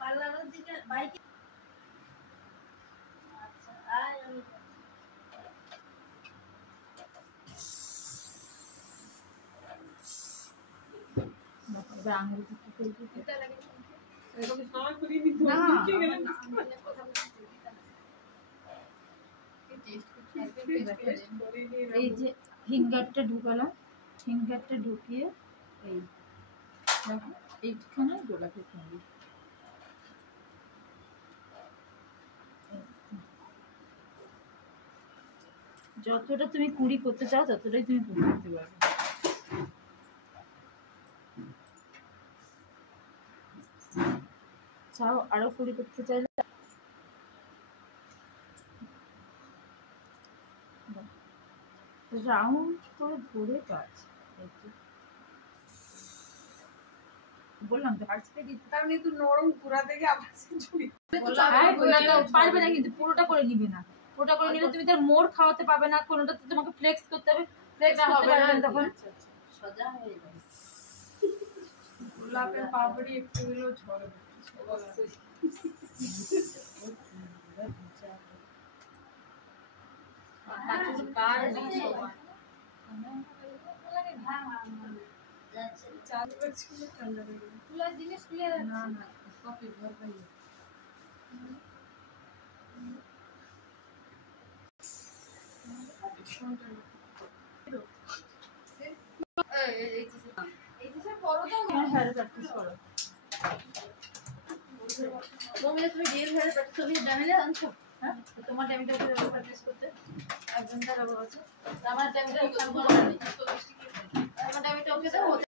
পার্লারের দিকে বাইকে আচ্ছা আয় আমি এই যে ফিঙ্গারটা ঢুকালাম, ফিঙ্গারটা ঢুকিয়ে এই দেখো এইখানে গোলাপি ফিঙ্গার যতটা তুমি কুড়ি করতে চাও ততটাই তুমি কুড়ি করতে পারবে। চাও আরো কুড়ি করতে চাইলে রাউন্ড করে ধরে কাজ বললাম তো হার্ট স্পিড দিতে কারণ একটু নরম পুরা থেকে আবার পারবে না, কিন্তু পুরোটা করে নিবে না। পুরোটা করে নিলে তুমি তার মোড় খাওয়াতে পারবে না, কোনোটাতে তোমাকে ফ্লেক্স করতে হবে, ফ্লেক্স করতে পারবে না তখন সোজা হয়ে যাবে। গোলাপের পাপড়ি একটু হলেও ঝরে অবশ্যই। তোমার ড্যামিটা প্র্যাকটিস করতে একজন তার আছে আমার ড্যামিটা ওকে দাও।